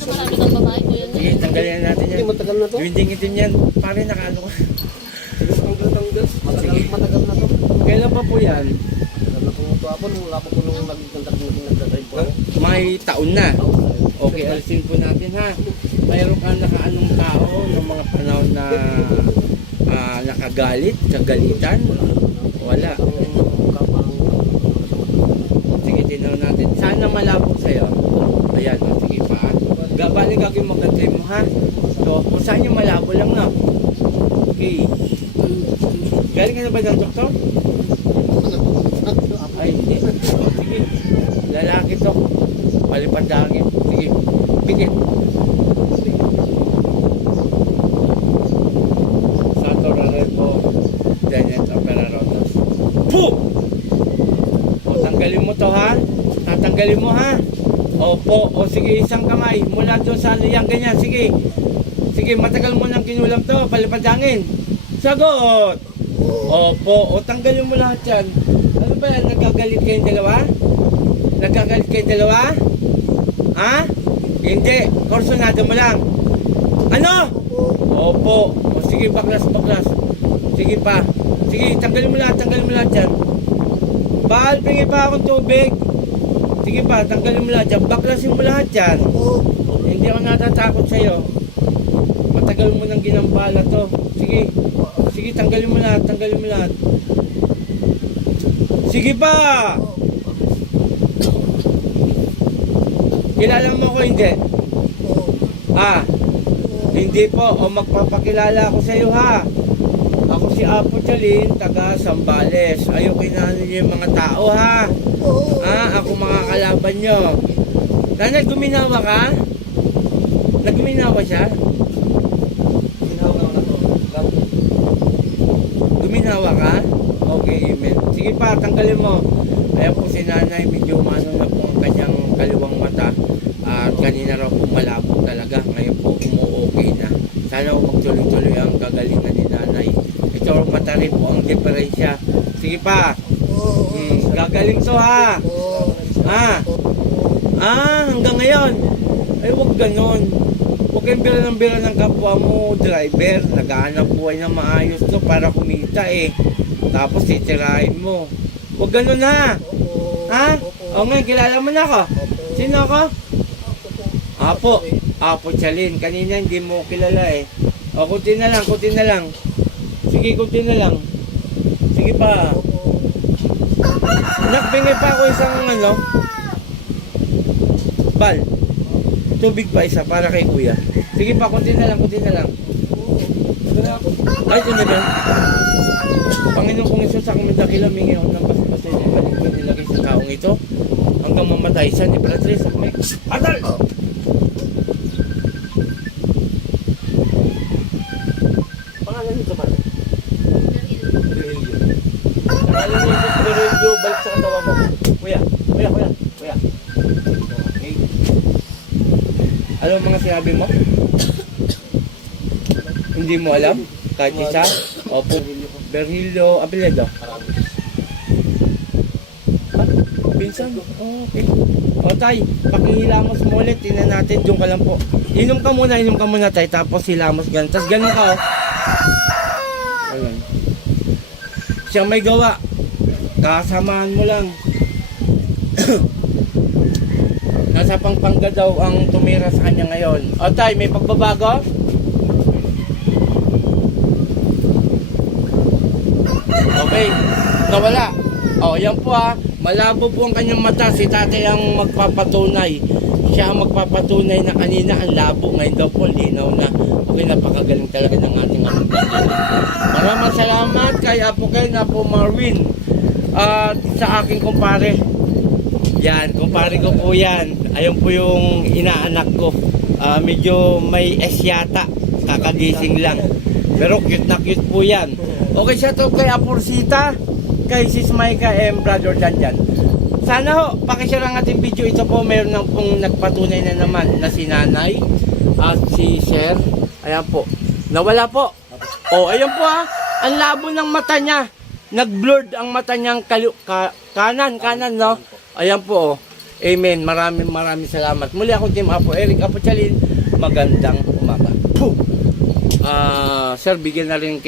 Marami kang babae po yan. Sige, tanggalin na natin yan. Hindi, matagal na to. Yung itim yan, pare nakaano ka. Tanggal. Matagal na to. Kailan pa po yan? Matagal na po ito hapon. Wala pa po nung nagdadrive po ako. May taon na. Okay, alisin po natin ha. Mayroon ka nakaanong tao ng mga panahon na nakagalit, kagalitan? Wala. Sige, tinaw natin. Sana malabo sa'yo. Ayan, sige pa. Gabali ka yung magantay mo ha. So, kung saan yung malabo lang na. Okay. Galing ka na ba ng doktor? Ay, hindi. O, sige. Lalaki to. Palipandangin. Sige. Pikit. Santo Rarebo. Daniel Operarotas. Puh! O, tanggalin mo to ha. Tatanggalin mo ha. Opo. O, sige. Isang kamay. Mula doon sa ano yan. Ganyan. Sige. Sige. Matagal mo nang kinulam to. Palipandangin. Sagot! Opo. O, tanggalin mo lahat yan. Ano ba yan? Nagkagalit kayong dalawa? Nagkagalit kayong dalawa? Ha? Hindi. Korsonado mo lang. Ano? Opo. O sige, baklas. Sige pa. Sige, tanggalin mo lahat yan. Bahal, pingi pa akong tubig. Sige pa, tanggalin mo lahat yan. Baklasin mo lahat yan. Hindi ako natatakot sa'yo. Matagal mo nang ginambala to. Sige. Sige, tanggalin mo lahat. Sige pa! Kilala mo ko hindi? Hindi po. O magpapakilala ako sa iyo ha. Ako si Apo Chalin, taga Sambales. Ayaw kinaano niyo yung mga tao ha. Ako mga kalaban nyo. Nanay, guminawa ka? Nagguminawa siya? Guminawa ka? Okay, amen. Sige pa, tanggalin mo. Ayan po si nanay, medyo umano na po ang kanyang kaliwang mata. At kanina raw po malabo talaga. Ngayon po umu-okay na. Sana po magtuloy-tuloy ang kagalingan ni nanay. Ito mata rin po ang diferensya. Sige pa. Gagaling to ha. Hanggang ngayon. Ay huwag ganon. Huwag kayong bira ng bira ng kapwa mo, driver. Naghahanap buhay na maayos to para kumita eh. Tapos titirahin mo. Huwag ganon ha. O ngayon, kilala mo na ako. Sino ako? Apo Chalin. Kanina hindi mo kilala eh. O, kunti na lang. Sige, kunti na lang. Sige pa. Nagbingay pa ako isang bal. Tubig pa isa para kay kuya. Sige pa, kunti na lang. Ay, ito na ba? Panginoon kong Isus, sa kumita kilamingi ako ng pasipasay na paligid nilagay sa taong ito hanggang mamatay siya ni Patrice at may atal! Pangalan nito ba? Pangalan nito Berilio, balik sa katawa mo. Kuya. Okay. Ano ang mga sinabi mo? Hindi mo alam? Kahit isa? Opo. Berilio, apelyido? Pinsan? Okay. O tay, pakihilamos mo ulit. Tingnan natin, doon ka lang po. Inom ka muna tay. Tapos hilamos ganun. Tapos ganun ka Ayun. Siyang may gawa. Kasamahan mo lang. Nasa Pampanga daw ang tumira sa kanya ngayon. O tay, may pagbabago? Okay, nawala. Yan po malabo po ang kanyang mata. Si tatay ang magpapatunay. Siya ang magpapatunay na kanina ang labo. Ngayon daw po, linaw na. Okay, napakagaling talaga ng ating Maraming salamat kay Apo Marwin. At sa aking kumpare. Yan, kumpare ko po yan. Ayun po yung inaanak ko. Medyo may yata. Kakagising lang. Pero cute na cute po yan. Okay, shout out kay Apursita, kay Sis Maika, Brother Danjan. Sana ho, pakishare ang ating video. Ito po, mayroon na pong nagpatunay na naman na si nanay at si Sir. Ayan po, nawala po. Ayan po ang labo ng mata niya. Nag-blurred ang mata niyang kanan no. Ayan po Amen. Maraming salamat. Muli ako Team Apo Eric Apo Chalin. Magandang umaga. Puh! Sir, bigyan na rin